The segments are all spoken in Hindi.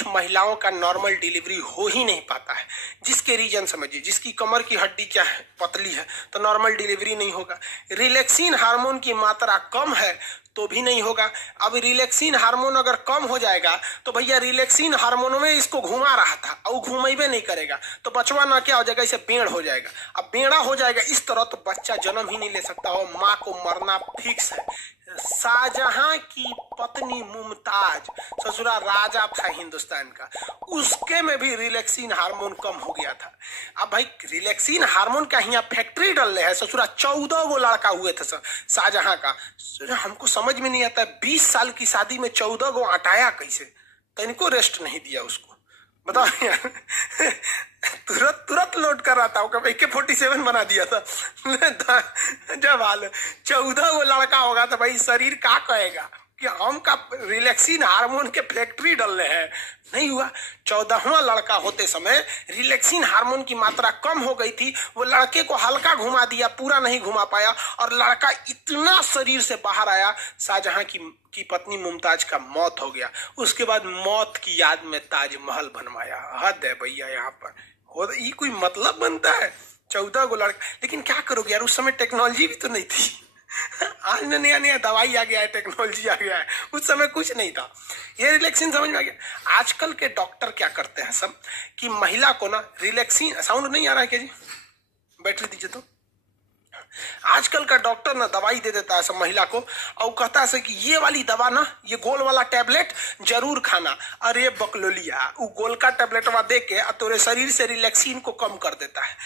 कुछ महिलाओं का नॉर्मल डिलीवरी हो ही नहीं पाता है। जिसके रीजन समझिए, जिसकी कमर की हड्डी क्या है, पतली है, तो नॉर्मल डिलीवरी नहीं होगा। रिलैक्सिन हार्मोन की मात्रा कम है तो भी नहीं होगा। अब रिलैक्सिन हार्मोन अगर कम हो जाएगा तो भैया रिलैक्सिन हार्मोन में इसको घुमा रहा था और घुमेबे नहीं करेगा तो बचवा ना क्या हो जाएगा, इसे बेड़ हो जाएगा। अब बेड़ा हो जाएगा इस तरह तो बच्चा जन्म ही नहीं ले सकता और माँ को मरना फिक्स है। शाहजहां की पत्नी मुमताज, ससुरा राजा था हिंदुस्तान का, उसके में भी रिलैक्सिन हार्मोन कम हो गया था। अब भाई रिलैक्सिन हार्मोन का यहाँ फैक्ट्री डल रहे हैं। ससुरा 14 गो लड़का हुए थे शाहजहां का। हमको समझ में नहीं आता 20 साल की शादी में 14 गो हटाया कैसे, तो इनको रेस्ट नहीं दिया उसको, बताओ यार। तुरंत तुरंत लोड कर रहा था, AK-47 बना दिया था। जब हाल 14 गो लड़का होगा तो भाई शरीर क्या कहेगा कि हम का रिलैक्सिन हार्मोन के फैक्ट्री डल रहे हैं। नहीं हुआ। 14वां लड़का होते समय रिलैक्सिन हार्मोन की मात्रा कम हो गई थी। वो लड़के को हल्का घुमा दिया, पूरा नहीं घुमा पाया और लड़का इतना शरीर से बाहर आया, शाहजहां की पत्नी मुमताज का मौत हो गया। उसके बाद मौत की याद में ताजमहल बनवाया। हद है भैया यहाँ पर। ये कोई मतलब बनता है? 14 गो लड़का। लेकिन क्या करोगे यार, उस समय टेक्नोलॉजी भी तो नहीं थी। आज नया नया दवाई आ गया है, टेक्नोलॉजी आ गया है, उस समय कुछ नहीं था। ये रिलैक्सिन समझ में आ गया। आजकल के डॉक्टर क्या करते हैं सब कि महिला को ना रिलैक्सिन, साउंड नहीं आ रहा है क्या जी, बैटरी दीजिए तो। आजकल का डॉक्टर ना दवाई दे देता है सब महिला को और कहता है कि ये वाली दवा ना, ये गोल वाला टैबलेट जरूर खाना। अरे बकलोलिया, वो गोल का टैबलेटवा दे के तोरे शरीर से रिलैक्सिन को कम कर देता है।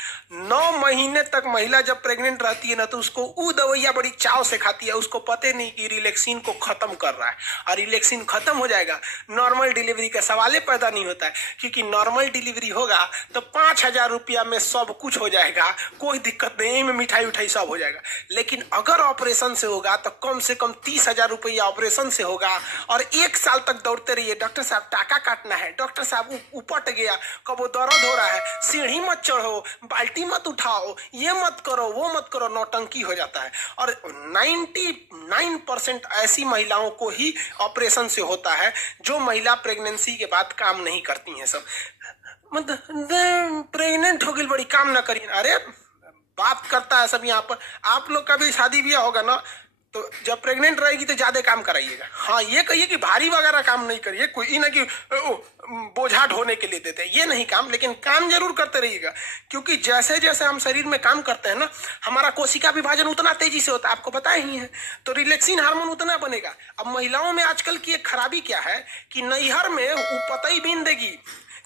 9 महीने तक महिला जब प्रेग्नेंट रहती है ना तो उसको वो दवाइयाँ बड़ी चाव से खाती है। उसको पता नहीं कि रिलैक्सिन को खत्म कर रहा है और रिलैक्सिन खत्म हो जाएगा नॉर्मल डिलीवरी का सवाल पैदा नहीं होता है। क्योंकि नॉर्मल डिलीवरी होगा तो 5,000 रुपया में सब कुछ हो जाएगा, कोई दिक्कत नहीं, में मिठाई उठाई सब हो जाएगा। लेकिन अगर ऑपरेशन से होगा तो कम से कम 30,000 रुपया ऑपरेशन से होगा और 1 साल तक दौड़ते रहिए, डॉक्टर साहब टाका काटना है, डॉक्टर साहब उपट गया, कबो दर्द हो रहा है, सीढ़ी मत चढ़ो, बाल्टी मत उठाओ, ये मत करो, वो मत करो, नौटंकी हो जाता है। और 99% ऐसी महिलाओं को ही ऑपरेशन से होता है जो महिला प्रेगनेंसी के बाद काम नहीं करती हैं। सब मतलब प्रेग्नेंट हो गई बड़ी काम ना करिए। अरे बात करता है सब यहाँ पर। आप लोग का भी शादी ब्याह होगा ना तो जब प्रेग्नेंट रहेगी तो ज्यादा काम कराइएगा। हाँ, ये कहिए कि भारी वगैरह काम नहीं करिए, कोई ना कि बोझा ढोने के लिए देते हैं, ये नहीं काम, लेकिन काम जरूर करते रहिएगा। क्योंकि जैसे जैसे हम शरीर में काम करते हैं ना, हमारा कोशिका विभाजन उतना तेजी से होता है, आपको पता ही है। तो रिलैक्सिन हार्मोन उतना बनेगा। अब महिलाओं में आजकल की एक खराबी क्या है कि नैहर में वो पतई बीन देगी,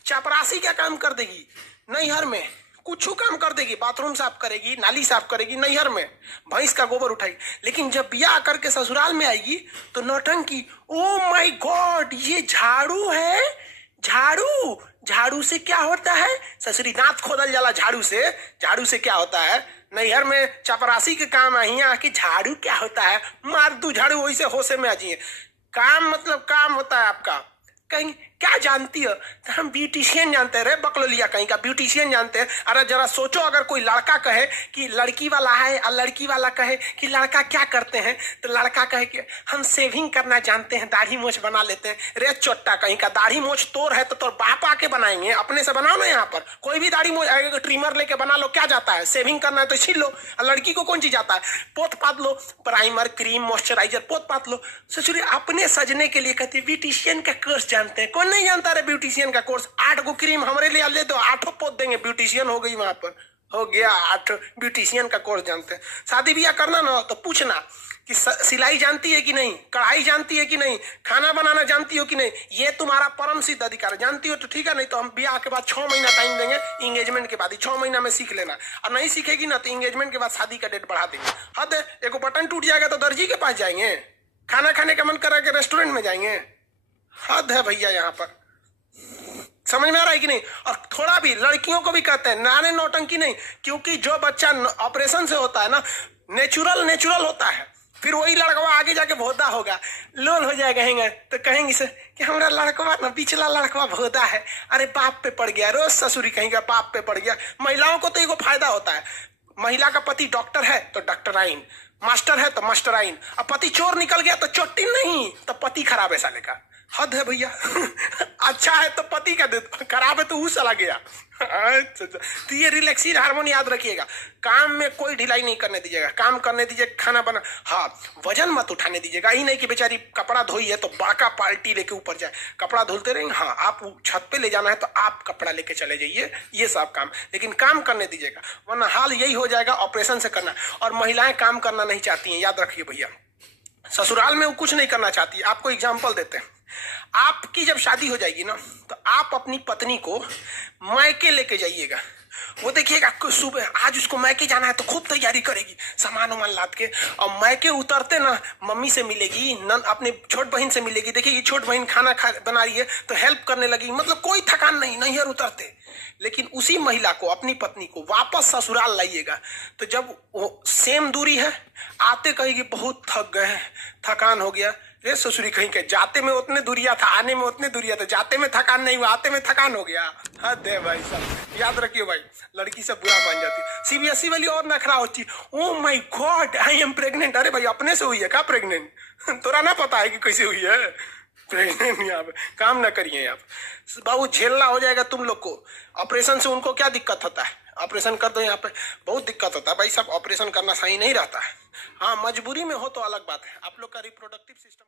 चपरासी क्या काम कर देगी, नैहर में कुछ काम कर देगी, बाथरूम साफ करेगी, नाली साफ करेगी, नैहर में भैंस का गोबर उठाएगी। लेकिन जब ब्याह करके ससुराल में आएगी तो नौटंकी। ओ माय गॉड, ये झाड़ू है, झाड़ू, झाड़ू से क्या होता है? ससुरी दांत खोदल जाला झाड़ू से, झाड़ू से क्या होता है? नैहर में चपरासी के काम है, यहाँ आके झाड़ू क्या होता है? मार दू झाड़ू, वही से होशे में आ जाइए। काम मतलब काम होता है आपका। कहीं क्या जानती हो? तो हम ब्यूटिशियन जानते हैं रे बकलोलिया, कहीं का ब्यूटिशियन जानते हैं। अरे जरा सोचो, अगर कोई लड़का कहे कि लड़की वाला है और लड़की वाला कहे कि लड़का क्या करते हैं, तो लड़का कहे कि हम सेविंग करना जानते हैं, दाढ़ी मोछ बना लेते हैं। रे चोट्टा कहीं का, दाढ़ी मोछ तोर है तो तोर बाप आके बनाएंगे, अपने से बनाओ ना। यहाँ पर कोई भी दाढ़ी मोछ आएगा, ट्रिमर लेके बना लो, क्या जाता है? सेविंग करना है तो छील लो। और लड़की को कौन चीज आता है? पोत पात लो, प्राइमर, क्रीम, मॉइस्चराइजर पोत पात लो। सोचिए अपने सजने के लिए कहते ब्यूटिशियन का कोर्स जानते हैं। कौन नहीं जानता रे ब्यूटिशियन का कोर्स? 8 गो क्रीम हमारे लिए ले दो, 8 पोत देंगे, ब्यूटिशियन हो गई। वहां पर हो गया 8 ब्यूटिशियन का कोर्स जानते हैं। शादी ब्याह करना ना तो पूछना कि सिलाई जानती है कि नहीं, कढ़ाई जानती है कि नहीं, खाना बनाना जानती हो कि नहीं। ये तुम्हारा परम सिद्ध अधिकार है। जानती हो तो ठीक है, नहीं तो हम ब्याह के बाद 6 महीना टाइम देंगे, एंगेजमेंट के बाद ही 6 महीना में सीख लेना। और नहीं सीखेगी ना तो एंगेजमेंट के बाद शादी का डेट बढ़ा देंगे। हद है, एक बटन टूट जाएगा तो दर्जी के पास जाएंगे, खाना खाने का मन करा के रेस्टोरेंट में जाएंगे। हद है भैया यहाँ पर। समझ में आ रहा है कि नहीं? और थोड़ा भी लड़कियों को भी कहते हैं नाने नौटंकी नहीं, क्योंकि जो बच्चा ऑपरेशन से होता है ना, नेचुरल होता है। फिर वही लड़का आगे जाके भोदा होगा, लोल हो जाएगा, कहेंगे तो कहेंगे से कि हमारा लड़कवा ना, पिछला लड़कवा भोदा है, अरे बाप पे पड़ गया, रोज ससुरी कहेंगे बाप पे पड़ गया। महिलाओं को तो एगो फायदा होता है, महिला का पति डॉक्टर है तो डॉक्टराइन, मास्टर है तो मास्टराइन। अब पति चोर निकल गया तो चोटी नहीं, तो पति खराब है साले का। हद है भैया। अच्छा है तो पति का दे दो, खराब है तो वो चला गया। अच्छा, तो ये रिलैक्सिन हार्मोन याद रखिएगा। काम में कोई ढिलाई नहीं करने दीजिएगा, काम करने दीजिए, खाना बना, हाँ वजन मत उठाने दीजिएगा। ही नहीं कि बेचारी कपड़ा धोई है तो बाका पार्टी लेके ऊपर जाए, कपड़ा धुलते रहेंगे। हाँ आप छत पे ले जाना है तो आप कपड़ा लेके चले जाइए, ये सब काम, लेकिन काम करने दीजिएगा, वरना हाल यही हो जाएगा ऑपरेशन से करना। और महिलाएं काम करना नहीं चाहती हैं, याद रखिए भैया। ससुराल में वो कुछ नहीं करना चाहती। आपको एग्जाम्पल देते हैं, आपकी जब शादी हो जाएगी ना तो आप अपनी पत्नी को मायके लेके जाइएगा। वो देखिएगा सुबह आज उसको मायके जाना है तो खूब तैयारी करेगी, सामान वामान लाद के, और मायके उतरते ना मम्मी से मिलेगी, नन अपने छोट बहन से मिलेगी, देखिए छोट बहन खाना बना रही है तो हेल्प करने लगी, मतलब कोई थकान नहीं, नैहर उतरते। लेकिन उसी महिला को, अपनी पत्नी को वापस ससुराल लाइएगा तो जब वो सेम दूरी है, आते कहेगी बहुत थक गए, थकान हो गया। रे ससुरी कहीं के, जाते में उतने दूरिया था, आने में उतने दूरिया था, जाते में थकान नहीं हुआ, आते में थकान हो गया। हद है भाई साहब, याद रखिए भाई, लड़की सब बुरा मान जाती। सीबीएसई वाली और नखरा होती, oh my God I am pregnant. अरे भाई अपने से हुई है क्या प्रेग्नेंट? तोरा ना पता है कि कैसे हुई है प्रेग्नेंट? यहाँ पे काम ना करिए आप बाबू, झेलना हो जाएगा तुम लोग को। ऑपरेशन से उनको क्या दिक्कत होता है, ऑपरेशन कर दो, यहाँ पे बहुत दिक्कत होता है भाई साहब, ऑपरेशन करना सही नहीं रहता है। हाँ मजबूरी में हो तो अलग बात है। आप लोग का रिप्रोडक्टिव सिस्टम